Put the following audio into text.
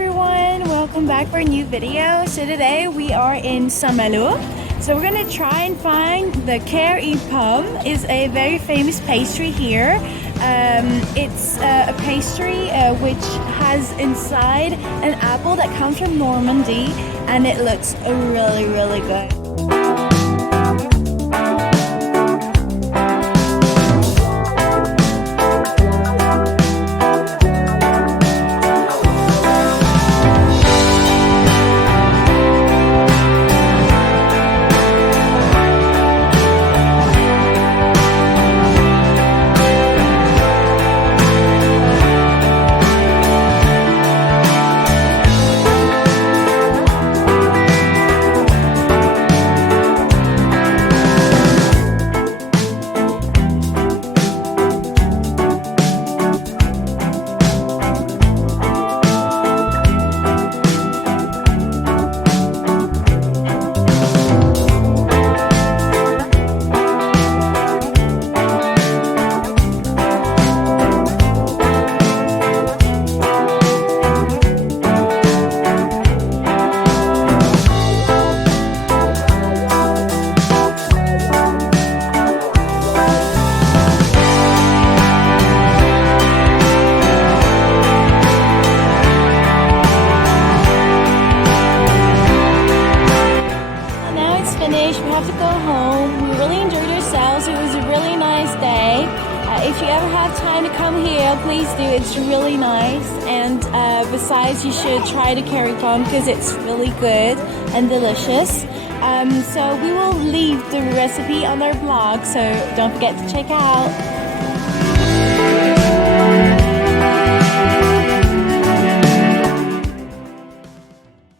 everyone, welcome back for a new video. So today we are in St Malo. So we're gonna try and find the Ker Y Pom. Is a very famous pastry here. It's a pastry which has inside an apple that comes from Normandy, and it looks really good. Finished. We have to go home. We really enjoyed ourselves. It was a really nice day. If you ever have time to come here, please do. It's really nice. And besides, you should try the Ker Y Pom because it's really good and delicious. So we will leave the recipe on our blog, so don't forget to check out.